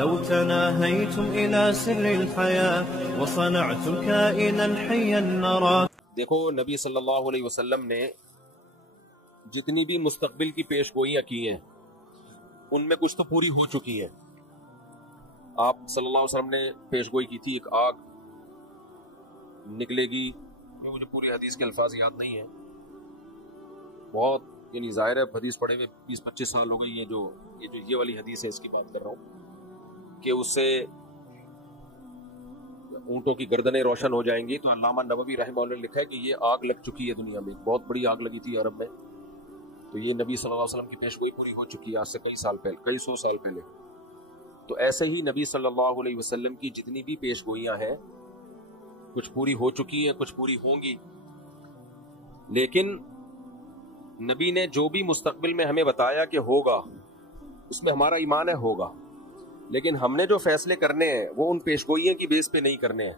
لو تناهيتم إلى سر الحياة وصنعتم كائنا حيا نرى. دیکھو نبی صلی اللہ علیہ وسلم نے جتنی بھی مستقبل کی پیش گوئیاں کی ہیں ان میں کچھ تو پوری ہو چکی ہیں. آپ صلی اللہ علیہ وسلم نے پیش گوئی کی تھی ایک آگ نکلے گی. مجھے پوری حدیث کے الفاظ یاد نہیں ہیں, بہت یعنی ظاہر ہے حدیث پڑھے ہوئے 20-25 سال ہو گئی ہیں. یہ والی حدیث ہے اس کی بات کر رہا ہوں کہ اس سے اونٹوں کی گردنیں روشن ہو جائیں گی. تو علامہ نووی رحمہ اللہ نے لکھا ہے کہ یہ آگ لگ چکی ہے دنیا میں, بہت بڑی آگ لگی تھی عرب میں. تو یہ نبی صلی اللہ علیہ وسلم کی پیشگوئی پوری ہو چکی ہے آج سے کئی سو سال پہلے. تو ایسے ہی نبی صلی اللہ علیہ وسلم کی جتنی بھی پیشگوئیاں ہیں کچھ پوری ہو چکی ہیں, کچھ پوری ہوں گی. لیکن نبی نے جو بھی مستقبل میں ہمیں بتایا کہ ہوگا اس میں ہمارا ایمان ہے ہوگا, لیکن ہم نے جو فیصلے کرنے ہیں وہ ان پیشگوئیوں کی بیس پہ نہیں کرنے ہیں.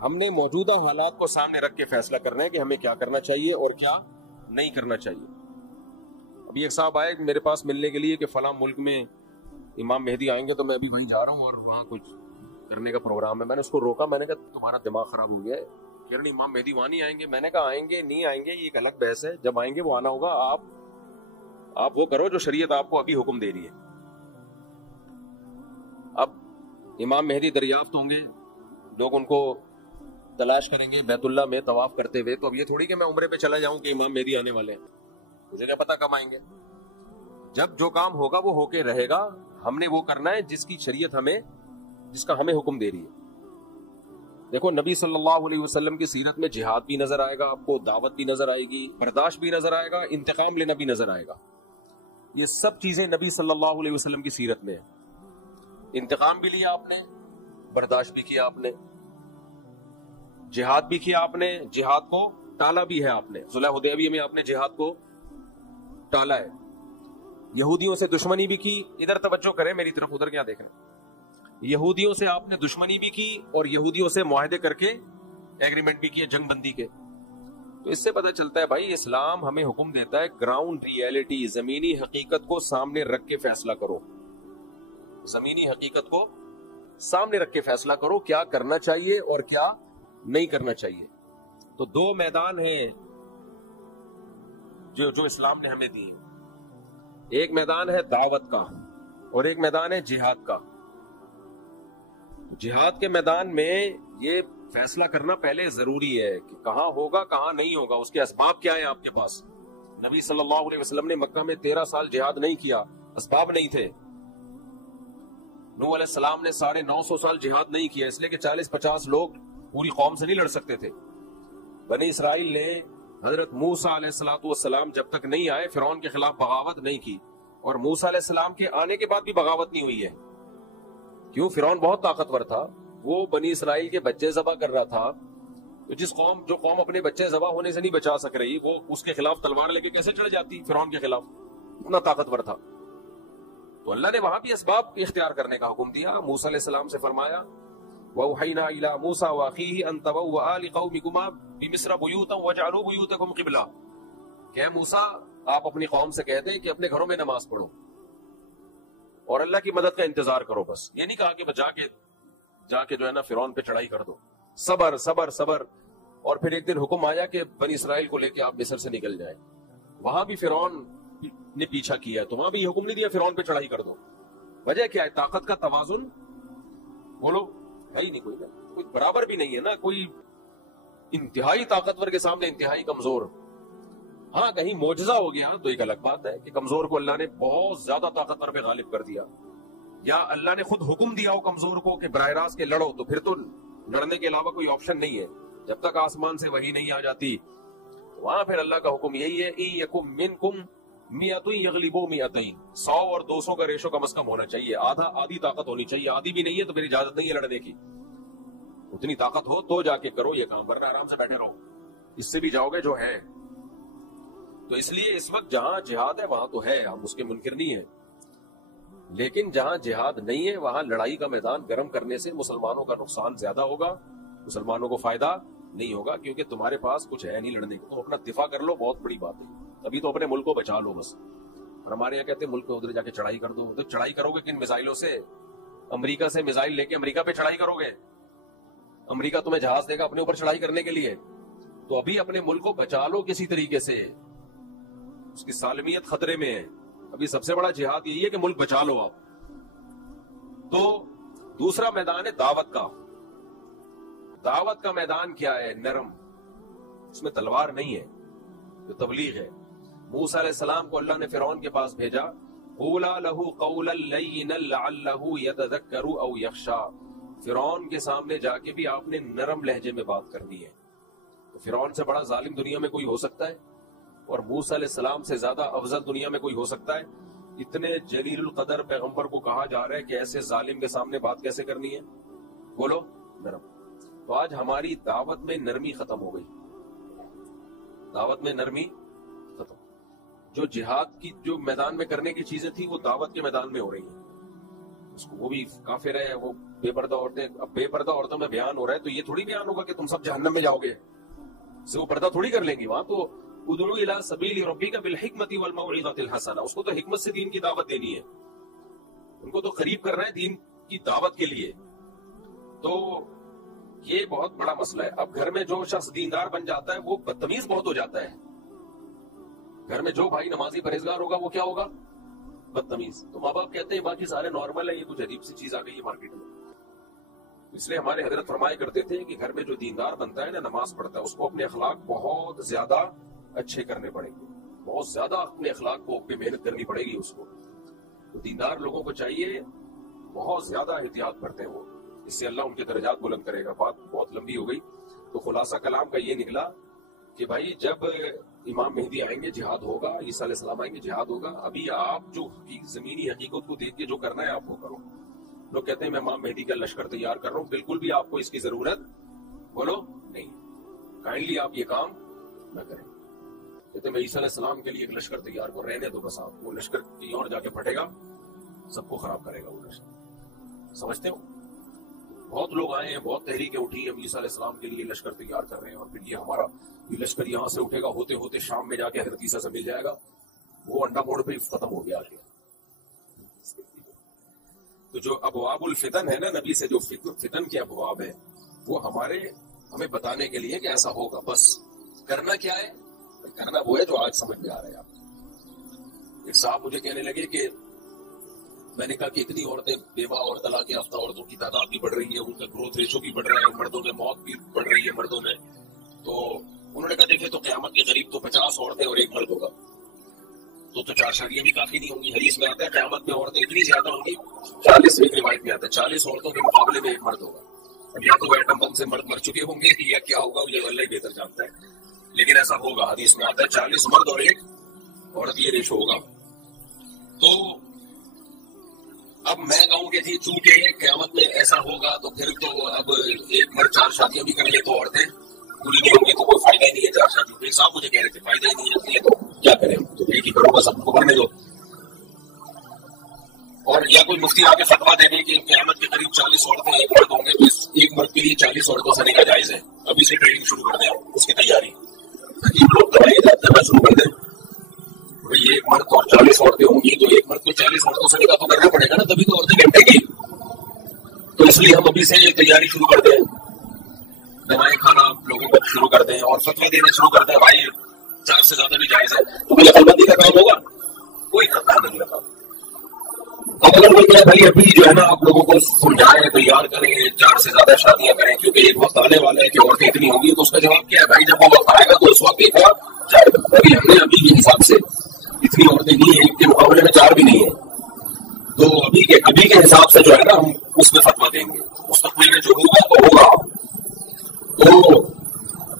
ہم نے موجودہ حالات کو سامنے رکھ کے فیصلہ کرنا ہے کہ ہمیں کیا کرنا چاہیے اور کیا نہیں کرنا چاہیے. ابھی ایک صاحب آئے میرے پاس ملنے کے لیے کہ فلاں ملک میں امام مہدی آئیں گے, تو میں ابھی وہیں جا رہا ہوں اور وہاں کچھ کرنے کا پروگرام ہے. میں نے اس کو روکا, میں نے کہا تمہارا دماغ خراب ہو گیا ہے, کہہ رہے امام مہدی وہاں نہیں آئیں گے. میں نے کہا آئیں گے نہیں آئیں گے یہ ایک الگ بحث ہے, جب آئیں گے وہ آنا ہوگا. آپ وہ کرو جو شریعت آپ کو ابھی حکم دے رہی ہے. اب امام مہدی دریافت ہوں گے, لوگ ان کو تلاش کریں گے بیت اللہ میں طواف کرتے ہوئے. تو اب یہ تھوڑی کہ میں عمرے پہ چلا جاؤں کہ امام مہدی آنے والے ہیں, مجھے کیا پتا کب آئیں گے. جب جو کام ہوگا وہ ہو کے رہے گا. ہم نے وہ کرنا ہے جس کی شریعت جس کا ہمیں حکم دے رہی ہے. دیکھو نبی صلی اللہ علیہ وسلم کی سیرت میں جہاد بھی نظر آئے گا آپ کو, دعوت بھی نظر آئے گی, برداشت بھی نظر آئے گا, انتقام لینا بھی نظر آئے گا. یہ سب چیزیں نبی صلی اللہ علیہ وسلم کی سیرت میں ہیں. انتقام بھی لیا آپ نے, برداشت بھی کیا آپ نے, جہاد بھی کیا آپ نے, جہاد کو ٹالا بھی ہے آپ نے. صلح حدیبیہ میں آپ نے جہاد کو ٹالا ہے. یہودیوں سے دشمنی بھی کی. ادھر توجہ کریں میری طرف, ادھر کیا دیکھ رہے ہیں. یہودیوں سے آپ نے دشمنی بھی کی اور یہودیوں سے معاہدے کر کے ایگریمنٹ بھی کیا جنگ بندی کے. تو اس سے پتہ چلتا ہے بھائی اسلام ہمیں حکم دیتا ہے گراؤنڈ ریئلٹی, زمینی حقیقت کو سامنے رکھ کے فیصلہ کرو. زمینی حقیقت کو سامنے رکھ کے فیصلہ کرو کیا کرنا چاہیے اور کیا نہیں کرنا چاہیے. تو دو میدان ہیں جو اسلام نے ہمیں دیے. ایک میدان ہے دعوت کا اور ایک میدان ہے جہاد کا. جہاد کے میدان میں یہ فیصلہ کرنا پہلے ضروری ہے کہ کہاں ہوگا کہاں نہیں ہوگا, اس کے اسباب کیا ہیں آپ کے پاس. نبی صلی اللہ علیہ وسلم نے مکہ میں 13 سال جہاد نہیں کیا, اسباب نہیں تھے. نوح علیہ السلام نے 950 سال جہاد نہیں کیا اس لیے کہ 40-50 لوگ پوری قوم سے نہیں لڑ سکتے تھے. بنی اسرائیل نے حضرت موسیٰ علیہ السلام جب تک نہیں آئے فرعون کے خلاف بغاوت نہیں کی, اور موسیٰ علیہ السلام کے آنے کے بعد بھی بغاوت نہیں ہوئی ہے. کیوں؟ فرعون بہت طاقتور تھا, وہ بنی اسرائیل کے بچے ذبح کر رہا تھا. تو جو قوم اپنے بچے ذبح ہونے سے نہیں بچا سک رہی وہ اس کے خلاف تلوار لے کے کیسے چڑھ جاتی فرعون کے خلاف, اتنا طاقتور تھا. تو اللہ نے وہاں بھی اسباب اختیار کرنے کا حکم دیا. موسیٰ علیہ السلام سے فرمایا وَأَوْحَيْنَا إِلَىٰ مُوسَىٰ وَأَخِيهِ أَن تَبَوَّآ لِقَوْمِكُمَا بِمِصْرَ بُيُوتًا وَاجْعَلُوا بُيُوتَكُمْ قِبْلَةً کہ موسیٰ آپ اپنی قوم سے کہہ دیں کہ اپنے گھروں میں نماز پڑھو اور اللہ کی مدد کا انتظار کرو. بس یہ نہیں کہا کہ جا کے جو ہے نا فرعون پہ چڑھائی کر دو. صبر صبر صبر. اور پھر ایک دن حکم آیا کہ بنی اسرائیل کو لے کے آپ مصر سے نکل جائیں. وہاں بھی فرعون نے پیچھا کیا تو وہاں بھی حکم نہیں دیا فرعون پہ چڑھائی کر دو. وجہ کیا ہے؟ طاقت کا توازن بولو ہے ہی نہیں, کوئی برابر بھی نہیں ہے نا. کوئی انتہائی طاقتور کے سامنے انتہائی کمزور. ہاں کہیں معجزہ ہو گیا تو ایک الگ بات ہے کہ کمزور کو اللہ نے بہت زیادہ طاقتور پہ غالب کر دیا, یا اللہ نے خود حکم دیا ہو کمزور کو کہ براہ راست کے لڑو, تو پھر تو لڑنے کے علاوہ کوئی آپشن نہیں ہے. جب تک آسمان سے وحی نہیں آ جاتی وہاں پھر اللہ کا حکم یہی ہے اِن یکم منکم مئۃ یغلبوا مئتین, 100 اور 200 کا ریشو کم از کم ہونا چاہیے. آدھی طاقت ہونی چاہیے. آدھی بھی نہیں ہے تو پھر اجازت نہیں ہے لڑنے کی. اتنی طاقت ہو تو جا کے کرو یہ کام, ورنہ آرام سے بیٹھے رہو, اس سے بھی جاؤ گے جو ہے. تو اس لیے اس وقت جہاں جہاد ہے وہاں تو ہے, ہم اس کے منکر نہیں ہیں. لیکن جہاں جہاد نہیں ہے وہاں لڑائی کا میدان گرم کرنے سے مسلمانوں کا نقصان زیادہ ہوگا, مسلمانوں کو فائدہ نہیں ہوگا, کیونکہ تمہارے پاس کچھ ہے نہیں لڑنے کو. تم اپنا دفاع کر لو, بہت بڑی بات ہے. ابھی تو اپنے ملک کو بچا لو بس. اور ہمارے یہاں کہتے ہیں ملک میں ادھر جا کے چڑھائی کر دو. تو چڑھائی کرو گے کن میزائلوں سے؟ امریکہ سے میزائل لے کے امریکہ پہ چڑھائی کرو گے؟ امریکہ تمہیں جہاز دے گا اپنے اوپر چڑھائی کرنے کے لیے؟ تو ابھی اپنے ملک کو بچا لو کسی طریقے سے، اس کی سالمیت خطرے میں ہے. ابھی سب سے بڑا جہاد یہی ہے کہ ملک بچا لو آپ. تو دوسرا میدان ہے دعوت کا. دعوت کا میدان کیا ہے؟ نرم، اس میں تلوار نہیں ہے، جو تبلیغ ہے. موسیٰ علیہ السلام کو اللہ نے فرعون کے پاس بھیجا، قولا لہ قولا لینا لعلہ یتذکر او یخشی. فرعون کے سامنے جا کے بھی آپ نے نرم لہجے میں بات کرنی ہے. تو فرعون سے بڑا ظالم دنیا میں کوئی ہو سکتا ہے؟ اور موسیٰ علیہ السلام سے زیادہ افضل دنیا میں کوئی ہو سکتا ہے؟ اتنے جلیل القدر پیغمبر کو کہا جا رہا ہے کہ ایسے ظالم کے سامنے بات کیسے کرنی ہے؟ بولو نرم. تو آج ہماری دعوت میں نرمی ختم ہو گئی. دعوت میں نرمی ختم. جو جہاد کی جو میدان میں کرنے کی چیزیں تھی وہ دعوت کے میدان میں ہو رہی ہیں. اس کو وہ بھی کافر ہے، وہ بے پردہ عورتیں. اب بے پردہ عورتوں میں بیان ہو رہا ہے تو یہ تھوڑی بیان ہوگا کہ تم سب جہنم میں جاؤ گے، سے وہ پردہ تھوڑی کر لیں گی. وہاں تو ادعو الی سبیل ربک بالحکمۃ والموعظۃ الحسنہ، اس کو تو حکمت سے دین کی دعوت دینی ہے، ان کو تو قریب کرنا ہے دین کی دعوت کے لیے. تو یہ بہت بڑا مسئلہ ہے. اب گھر میں جو شخص دیندار بن جاتا ہے وہ بدتمیز بہت ہو جاتا ہے. گھر میں جو بھائی نمازی پرہیزگار ہوگا وہ کیا ہوگا؟ بدتمیز. تو ماں باپ کہتے ہیں باقی سارے نارمل ہے، یہ کچھ عجیب سی چیز آ گئی ہے مارکیٹ میں. اس لیے ہمارے حضرت فرمایا کرتے تھے کہ گھر میں جو دیندار بنتا ہے نا، نماز پڑھتا ہے، اس کو اپنے اخلاق بہت زیادہ اچھے کرنے پڑیں گے، بہت زیادہ اپنے اخلاق کو پہ محنت کرنی پڑے گی اس کو. تو دیندار لوگوں کو چاہیے بہت زیادہ احتیاط کرتے ہیں وہ، اس سے اللہ ان کے درجات بلند کرے گا. بات بہت لمبی ہو گئی. تو خلاصہ کلام کا یہ نکلا کہ بھائی جب امام مہدی آئیں گے جہاد ہوگا، عیسیٰ علیہ السلام آئیں گے جہاد ہوگا. ابھی آپ جو زمینی حقیقت کو دیکھ کے جو کرنا ہے آپ وہ کرو. لوگ کہتے ہیں میں امام مہدی کا لشکر تیار کر رہا ہوں، بالکل بھی آپ کو اس کی ضرورت بولو نہیں. کائنڈلی آپ یہ کام نہ کریں. کہتے ہیں میں عیسیٰ علیہ السلام کے لیے ایک لشکر تیار کر رہے ہیں تو بس آپ وہ لشکر کہیں اور جا کے پھٹے گا، سب کو خراب کرے گا وہ لشکر. سمجھتے ہو؟ بہت لوگ آئے ہیں، بہت تحریکیں اٹھی، ہم عیسیٰ علیہ السلام کے لیے لشکر تیار کر رہے ہیں اور پھر یہ ہمارا یہ لشکر یہاں سے اٹھے گا، ہوتے ہوتے شام میں جا کے حضرت عیسیٰ سے مل جائے گا. وہ انڈا موڑ پہ ختم ہو گیا. تو جو ابواب الفتن ہے نا، نبی سے جو فتن کے ابواب ہیں وہ ہمیں بتانے کے لیے کہ ایسا ہوگا. بس کرنا کیا ہے؟ کرنا وہ ہے جو آج سمجھ میں آ رہا ہے آپ کو. ایک صاحب مجھے کہنے لگے کہ میں نے کہا کہ اتنی عورتیں بیوہ اور طلاق یافتہ عورتوں کی تعداد بھی بڑھ رہی ہے، ان کا گروتھ ریشو بھی بڑھ رہا ہے، مردوں میں موت بھی بڑھ رہی ہے مردوں میں. تو انہوں نے کہا دیکھیں تو قیامت کے قریب تو 50 عورتیں اور ایک مرد ہوگا، تو 4 شادیاں بھی کافی نہیں ہوں گی. حدیث میں آتا ہے قیامت میں عورتیں اتنی زیادہ ہوں گی، 40 ایک روایت میں آتا ہے 40 عورتوں کے مقابلے میں ایک مرد ہوگا. اب یا تو وہ ایٹم بم سے مرد مر چکے ہوں گے یا کیا ہوگا یہ اللہ ہی بہتر جانتا ہے، لیکن ایسا ہوگا. حدیث میں آتا ہے 40 مرد اور ایک عورت یہ ریشو ہوگا. تو اب میں کہوں کہ جی چونکہ قیامت میں ایسا ہوگا تو پھر تو اب ایک مرد 4 شادیاں بھی کر لے تو عورتیں پوری نہیں ہوں گی، تو کوئی فائدہ ہی نہیں ہے 4 شادیوں کا. صاحب مجھے کہہ رہے تھے فائدہ ہی نہیں ہے تو کیا کریں، تو ایک ہی کرو بس، سب کو کرنے دو. اور یا کوئی مفتی آ کے فتوا دے دے کہ قیامت کے قریب 40 عورتیں ایک مرد ہوں گے تو ایک مرد کے لیے 40 عورتوں سے نکاح جائز ہے. ابھی سے ٹریننگ شروع کر دیں، اس کی تیاری لوگ دوائی جاتے ہیں شروع کر دیں. ایک مرد اور 40 عورتیں ہوں گی تو ایک مرد کو 40 عورتوں سے نکاح تو کرنا پڑے گا نا، تبھی تو عورتیں نپٹے گی. تو اس لیے ہم ابھی سے تیاری شروع کر دیں، دوائیں کھانا لوگوں کو شروع کر دیں اور فتویٰ دینا شروع کر دیں. بھائی 4 سے زیادہ بھی جائز ہے. تو کوئی عقل مندی کا کام ہوگا؟ کوئی کام نہیں رکھا. اب اگر وہ کیا بھائی ابھی جو ہے نا آپ لوگوں کو سمجھائیں، تیار کریں، 4 سے زیادہ شادیاں کریں کیونکہ ایک وقت آنے والا ہے کہ عورتیں اتنی ہوں گی، تو اس کا جواب کیا ہے؟ بھائی جب وہ وقت آئے گا تو اس وقت دیکھا جائے گا. ابھی ہم نے ابھی کے حساب سے اتنی عورتیں نہیں ہیں، ایک کے مقابلے میں 4 بھی نہیں ہیں، تو ابھی کے حساب سے جو ہے نا ہم اس میں فتویٰ دیں گے. مستقبل میں جو ہوگا تو ہوگا. تو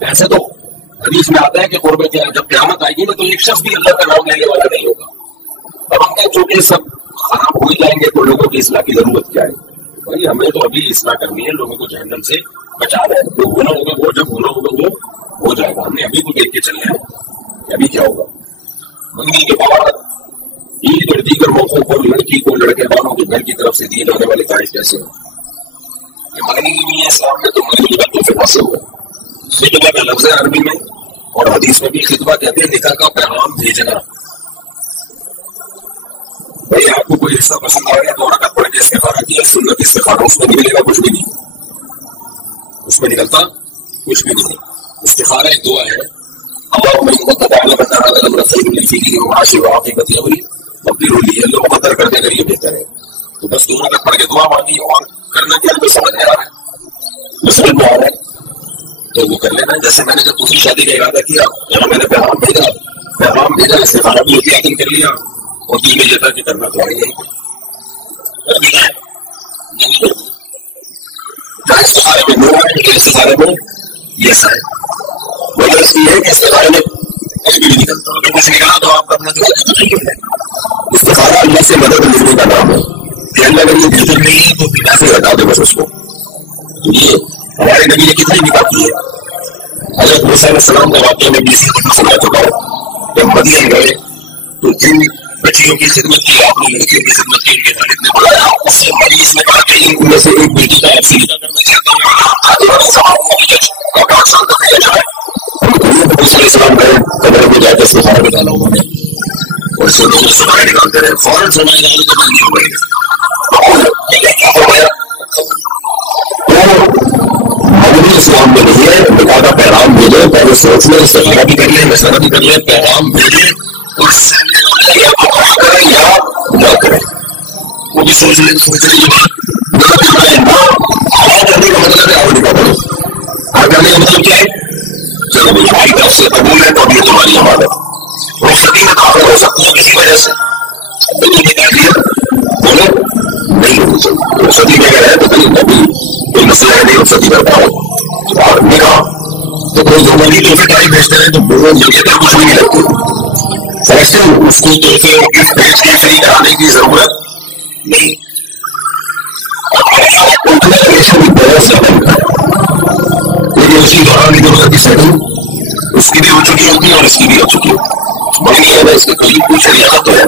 ایسے تو حدیث میں آتا ہے کہ قربت جب قیامت آئے گی نا تو ایک شخص بھی اللہ کا نام لینے والا نہیں ہوگا. اب ہم کہتے چونکہ سب خراب ہو جائیں گے تو لوگوں کی اصلاح کی ضرورت کیا ہے؟ بھائی ہمیں تو ابھی اصلاح کرنی ہے، لوگوں کو جہنم سے بچانا ہے. جو ہونا ہوگا وہ جب ہونا ہوگا وہ ہو جائے گا. ہم نے ابھی کو دیکھ کے چلنا ہے کہ ابھی کیا ہوگا. منگنی کے بعد عید اور دیگر موقعوں پر لڑکی کو لڑکے والوں کے گھر کی طرف سے دیے جانے والے تحائف کیسے ہو؟ یہ منگنی بھی ہے اسلام میں، تو منگنی کا تحفے سے ہوگا. خطبہ کا لفظ ہے عربی میں، اور حدیث میں بھی خطبہ کہتے ہیں نکاح کا پیغام بھیجنا. بھائی آپ کو کوئی حصہ پسند آ رہا ہے تو رکعت پڑھ کے استخارہ کیا، سنت میں نکلتا کچھ بھی نہیں. استخارہ ایک دعا ہے, اللہم ان کنت تعلم ان هذا الامر خیر لی فیہ وعاشر وعاقبۃ امری فاغفر لی. اللہ مقدر کر دے اگر یہ بہتر ہے تو بس دونوں تک پڑھ کے دعا مانگی, اور کرنا کیا ہے سمجھ میں آ رہا ہے, سمجھ میں آ رہا ہے تو وہ کر لینا. جیسے میں نے جب دوسری شادی کا ارادہ کیا, میں نے پیغام بھیجا استخارہ بھی یقین کر لیا, اور دل میں یہ تھا کہ کرنا تو ہے استخارے میں نور ہے, استخارے میں یس ہے. وجہ اس کی ہے کہ استخارے میں کچھ بھی نہیں نکلتا, اگر کچھ نکلا تو آپ اپنا جو ہے استخارہ اللہ سے مدد لینے کا نام ہے کہ اللہ اگر یہ بہتر نہیں ہے تو بنا سے ہٹا دے بس اس کو. تو یہ ہمارے نبی نے کتنی نکاح کی ہے. حضرت موسیٰ علیہ السلام کا واقعہ میں 20 دفعہ سنا چکا ہوں. جب مدین گئے تو جن بچیوں کی خدمت کی آپ نے, لڑکیوں کی خدمت کی, ان کے والد نے بلایا, اس سے مریض نے کہا کہ ان میں سے ایک بیٹی کا آپ سے نکاح کرنا چاہتا ہوں, آپ 8 سال تک لیا جائے. موسیٰ علیہ السلام گئے قبر کو جا کے استخارہ نکالا انہوں نے, اور اس سے لوگ استخارہ نکالتے رہے. فوراً فرمایا جائے تو بندی ہو گئی. کیا ہو گیا مدنی اسلام میں نہیں ہے نکاح کا پیغام بھیجے, پہلے سوچ لیں, استخارہ بھی کر لیں, مشورہ بھی کر لیں, پیغام بھیجے, اور یا کریں یا نہ کریں وہ بھی سوچ لیں. سوچنے کے بعد نہ کرنا کرنے کا مطلب ہے آپ نکاح کرو. ہاں کرنے کا مطلب کیا ہے, چلو بھائی ہماری طرف سے قبول ہے تو اب یہ تمہاری امانت. رخصتی میں داخل ہو سکتی ہے کسی وجہ سے, لیکن نکاح کیا بولو نہیں ہونی چاہیے. رخصتی میں اگر ہے تو کہیں ابھی کوئی مسئلہ ہے, نہیں رخصتی کرتا ہوں اور نکاح تو کوئی جو مرضی تحفے ٹائم بھیجتے ہیں تو وہ مجھے تو کچھ بھی نہیں لگتی. سمجھتے ہو اس کو تحفے گفٹ بھیج کے فری کرانے کی ضرورت نہیں. بہت زیادہ لیکن اسی دوران ادھر کی سیٹنگ اس کی بھی ہو چکی ہوتی ہے اور اس کی بھی ہو چکی ہوتی بڑی ہے نا, اس کے کوئی کچھ ریاست تو ہے.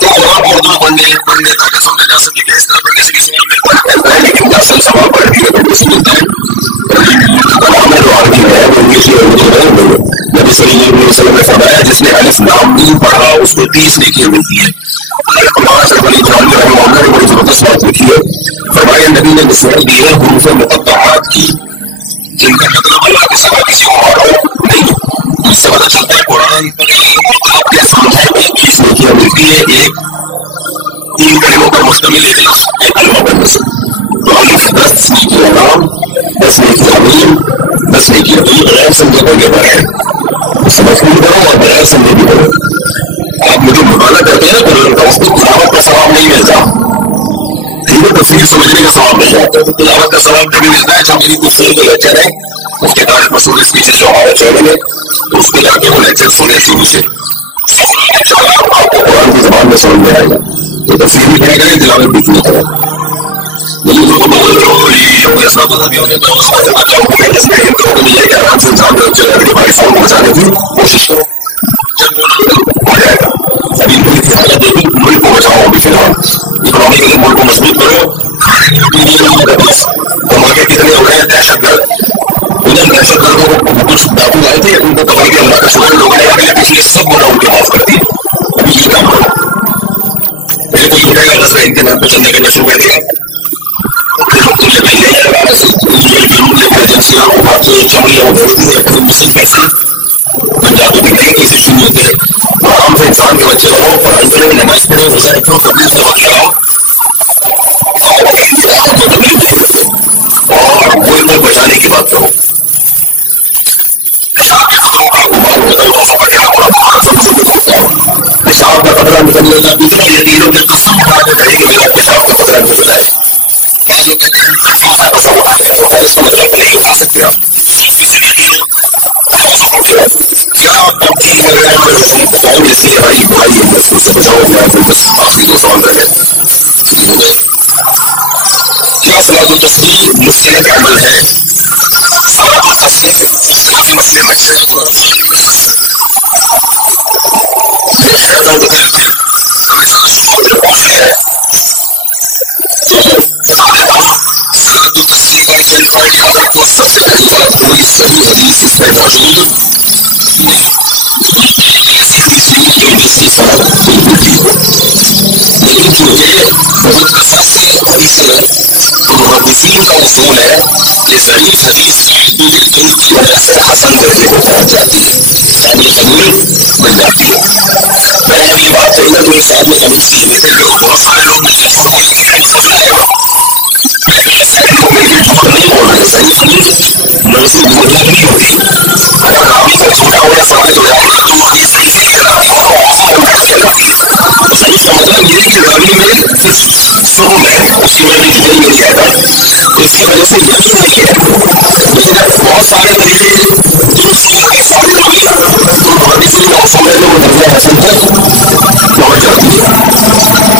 تو آپ اردو پڑھنے تاکہ سمجھا جا سکے کہ اس طرح پڑھنے سے کسی ملتا ہے, لیکن اصل سوال پڑھنے کے پڑھنے سے ملتا ہے. جو عربی ہے وہ انگلش یا اردو ہے. نبی صلی اللہ علیہ وسلم نے فرمایا جس نے الف لام میم پڑھا اس کو 30 نیکیاں ملتی ہیں. بڑی زبردست بات لکھی ہے. فرمایا نبی نے مثال دی ہے حروف مقطعات کی جن کا مطلب اللہ کے سوا کسی کو معلوم نہیں. اس سے پتہ چلتا ہے قرآن آپ کے سامنے 21 نیکیاں ملتی ہے. ایک 3 کلموں پر مشتمل ایک لفظ ایک کلمہ پڑھنے سے. تو الف 10 نیکیاں نام, 10 نیکیاں میم, 10 نیکیاں تو یہ غیر سمجھے کو یہ بڑھے اس مفہوم کرو اور بغیر سمجھے بھی کرو. آپ مجھے مطالعہ کرتے ہیں قرآن کا, اس کو تلاوت کا ثواب نہیں ملتا, تفسیر سمجھنے کا ثواب نہیں آتا. تو تلاوت کا ثواب کبھی ملتا ہے جب میری تفسیر کے لیکچر ہے, اس کے تاریخ مشہور اسپیچز جو ہمارے چینل ہے تو اس کو جا کے وہ لیکچر سنے شروع سے, آپ کو قرآن کی زبان میں سمجھ میں آئے گا. تو تفسیر بھی کیا کریں, تلاوت بھی کیوں کریں. آرام سے انسان ہمارے فون پہنچانے کی کوشش کرو. ہو جائے گا. ابھی ملک کی حالت دیکھیں, ملک کو بچاؤ. ابھی فی الحال اکنامی کے لیے ملک کو مضبوط کرو. دھماکے کتنے ہو رہے ہیں, دہشت گرد ادھر دہشت گردوں کو کچھ ڈاکو آئے تھے, ان کو پکڑ کے اللہ کا شکر لوگوں نے اگلے پچھلے سب گناہوں کے معاف کر دی. ابھی یہ کام کرو. پہلے کوئی اٹھے گا رسم ان کے نام پہ چلنے کا شروع کر دیا, ایجنسیاں چمڑیاں بھیجتی ہیں پھر مسلم پیسے پنجاب کے نئے کیسے شروع ہوتے ہیں. آرام سے انسان کے بچے رہو, پڑھائی کرو, نماز پڑھو, روزہ رکھو, تبلیغ سے وقت لگاؤ اور ملک کو بچانے کی بات کرو. پیشاب کے خطروں کا گمان ہوتا ہے تو پکڑا پیشاب کا خطرہ نکلنے کا اتنا یقین ہو کہ قسم کھا کے کہے کہ میرا پیشاب کا خطرہ نکل آئے. جو کہتے ہیں اس کا مطلب نہیں اٹھا سکتے آپ کیا تبدیل کر رہے ہیں بتاؤ اس کی لڑائی برائی ہے اس سے بچاؤ. بس آخری 2 سوال رہ گئے. کیا صلاۃ التسبیح مشکل کا عمل ہے؟ صلاۃ التسبیح کافی مسئلے میں سے سب سے پہلی بات کوئی صحیح حدیث اس میں موجود نہیں. اس کی صلاح بالکل ٹھیک ہے, لیکن چونکہ بہت کثرت سے حدیثیں ہیں تو محدثین کا اصول ہے کہ ضعیف حدیث ان کی وجہ سے حسن درجے کو پہنچ جاتی ہے، یعنی قبول بن جاتی ہے. میں نے یہ بات کہی نا تو اس آدمی قبول کیے ہوئے تھے لوگ، بہت سارے لوگ مل کر بول کے نہیں بول رہے. صحیح حدیث منسوخ مطلق نہیں ہوتی. اگر راوی کا جھوٹا ہونا ثابت ہو جائے گا تو وہ حدیث صحیح نہیں کہلاتی ہے، وہ موضوع بن کر کہلاتی ہے. صحیح کا مطلب یہ ہے کہ راوی میں شروع میں اس کی وجہ سے نہیں کہتا، اس کی وجہ سے یقین نہیں ہے. لیکن بہت سارے طریقے درست ثابت ہو گئے تو حدیث کا اصول ہے جو درجہ حسن تک پہنچ جاتی ہے.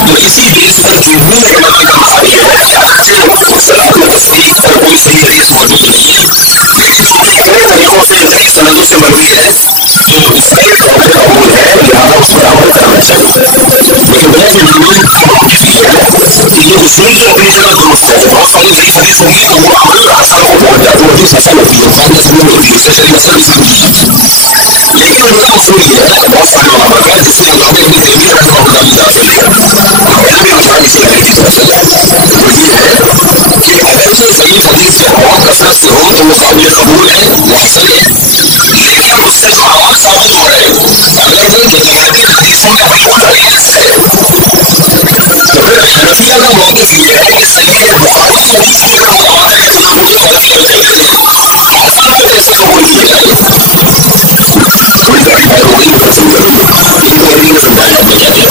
تو اسی بیس پر جمہور علماء کا مسئلہ یہ ہے کہ اگرچہ صلاح میں تصدیق پر کوئی صحیح حدیث موجود نہیں ہے، لیکن چونکہ کئی طریقوں سے کئی سندوں سے مروی ہے تو اس کا ایک قابل قبول ہے، لہٰذا اس پر عمل کرنا چاہیے. لیکن میں جو جمہور کا موقف یہ ہے کہ یہ اصول تو اپنی جگہ درست ہے. بہت ساری ضعیف حدیث ہوگی تو وہ عمل حسن کو پہنچ جاتی ہے، وہ حدیث حسن ہوتی ہے، انسان کی ضرور ہوتی ہے، اس سے شریعت مسئلہ بھی ضروری ہے. لیکن ان کا اصول یہ ہے بہت سارے علماء کا، جس کے علامہ ابن تیمیہ رحمہ اللہ بھی داخل ہے، میں بھی مثال اسی حدیث کی طرف سے وہ یہ ہے کہ اگرچہ ضعیف حدیث سے بہت کثرت سے ہو تو وہ قابل قبول ہے، وہ حسن ہے، لیکن اس سے جو عمل ثابت ہو رہے اگر وہ متعدد حدیثوں میں حکم حدیث ہے تو پھر حنفیہ کا موقف یہ ہے کہ صحیح بخاری حدیث کی اگر متواتر ہے تو وہ حنفیہ کہتے ہیں حسن کو کیسے قبول کیا جائے. تھوڑی بڑی بات ہو گئی تفصیل کروں لیکن میری میں سمجھایا آپ نے کیا کیا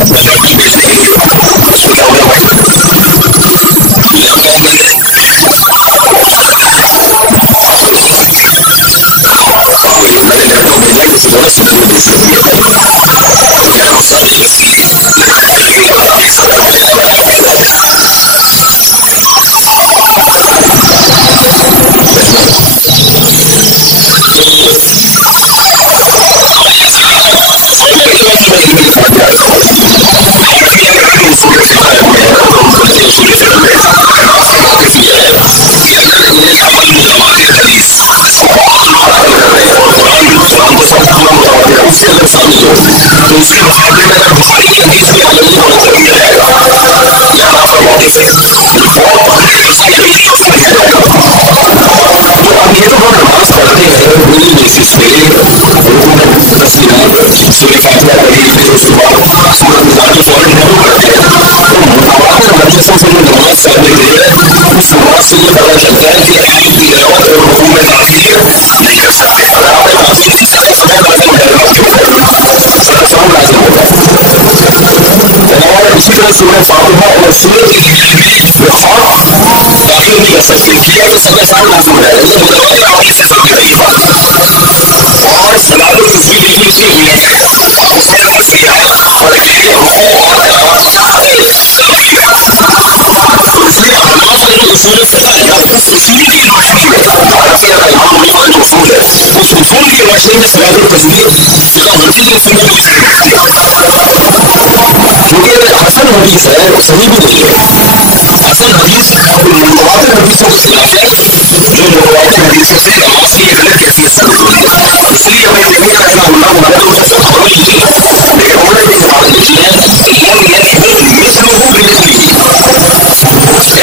اپنا لڑکی بیچنے کے لیے اس کو کیا ہوگا بھائی میں نے لیپ ٹاپ بھیجا کسی کو سکون بیچ سکتی ہے میرا مقصد ہے اس کی اس سے اگر ثابت ہو تو اس کے مقابلے میں اگر بخاری کی حدیث میں عمل نہیں ہونا کر دیا جائے گا یا آپ کا موقف ہے بہت پڑھنے ایسا یقین نہیں اس میں دیا جائے گا. تو اب یہ تو ہم نماز پڑھتے ہیں ڈیلی بیسس پہ تصویرات سورہ فاتحہ پڑھی پھر اس کے بعد سورۃ نساء کے فوراً شروع کرتے ہیں تو متواتر حدیثوں سے جو نماز ثابت ہے اس نماز سے یہ پتہ چلتا ہے کہ ایک بھی روایت اور رکوع میں تاخیر نہیں کر سکتے. اگر آپ نے تاخیر کی سزا سمجھ لازم ہو جائے گا آپ کے اوپر سزا سمجھ لازم ہوگا. اور اسی طرح سورہ فاتحہ اور سورۃ کے لیے بھی خوف تاخیر نہیں کر سکتے کیا تو سزا سمجھ لازم ہو جائے گا. یہ متواتر حدیث سے ثابت ہے یہ بات. اور صلاۃ التسبیح بالکل اسی ہوئی ہے آپ اس نے عرض کیا اور یہ رکوع اور قرات تو اس لیے علماء کا جو اصول فقہ ہے نا اس اصول کی روشنی میں حنفیہ کا امام ابو حنیفہ جو اصول ہے اس اصول کی روشنی میں صلاۃ التسبیح فقہ حنفی کے اصول کو چھوڑ دیتی ہے کیونکہ حسن حدیث ہے وہ صحیح بھی نہیں ہے. حسن حدیث متواتر حدیثوں کے خلاف ہے جو متواتر حدیثوں سے نماز کی غلط کیفیت ثابت ہوئی ہے. اس لیے ابن تیمیہ رحمہ اللہ تعالیٰ نے اس کو قبول نہیں ہے لیکن انہوں نے بھی جواب لکھی ہے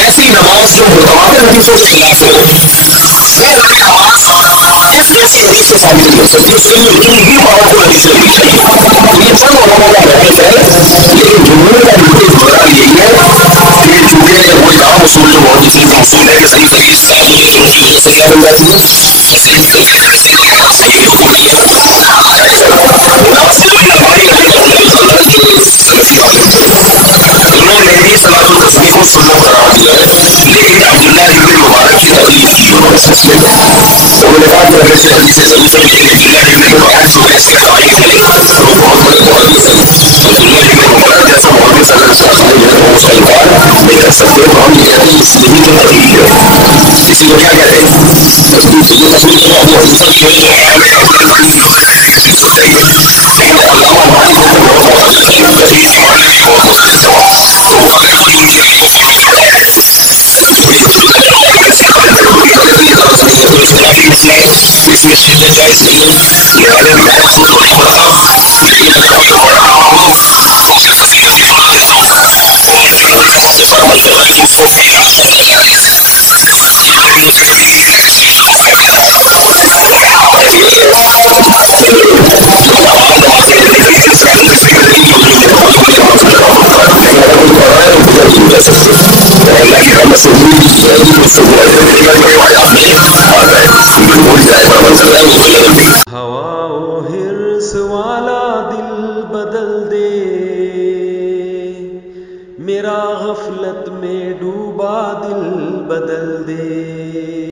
ایسی نماز جو متواتر حدیثوں کے خلاف ہو وہ والی نماز اس جیسی حدیث سے ثابت نہیں ہو سکتی. اس کے لیے اتنی بھی پاورفل حدیث ہونی چاہیے. یہ چند علماء کا موقف ہے لیکن جمہور کا بالکل بہرحال یہی ہے کہ چونکہ وہ ایک عام اصول جو محدثین کا اصول ہے کہ صحیح حدیث تعبدی ضرور کی وجہ سے کیا بن جاتی ہے صحیح حکم نہیں ہے. مناسب بن نبھائی رحمہ اللہ تعالیٰ جو سلفی عالم تھے انہوں نے بھی صلاۃ التسبیح کو سنت قرار دیا ہے لیکن عبداللہ ابن مبارک کی تکلیف کی انہوں نے سچ میں انہوں نے کہا کہ اگرچہ حدیث ضعیف ہے لیکن عبداللہ ابن مبارک جو ہے اس کے قائل تھے وہ بہت بڑے محدث ہیں. عبداللہ ابن مبارک جیسا محدث اگر اس کا قائل ہے تو اس کا انکار نہیں کر سکتے. تو ہم یہ کہتے ہیں اس یہی تو تکلیف ہے. اسی کو کیا کہتے ہیں تکلیف. یہ تکلیف ہے ابو حنیفہ کی ہے جو عام ہے اپنے تکلیف نہیں ہو سکتی تکلیف ہو جائے گی. لیکن علامہ مالک کو بہت مختلف تکلیف کے معنی بھی بہت مختلف ہے. تو اگر کوئی ان کی رائے کو فالو کرتا ہے ایسی چیزیں جائز نہیں ہے. یہ اگر میں خود تو نہیں پڑھتا لیکن اگر کوئی پڑھ رہا ہوں تو اسے فضیلت بھی سنا دیتا ہوں اور پھر ان لوگوں سے فرمائے کرتا کہ اس کو پینا اللہ کی رحمت سے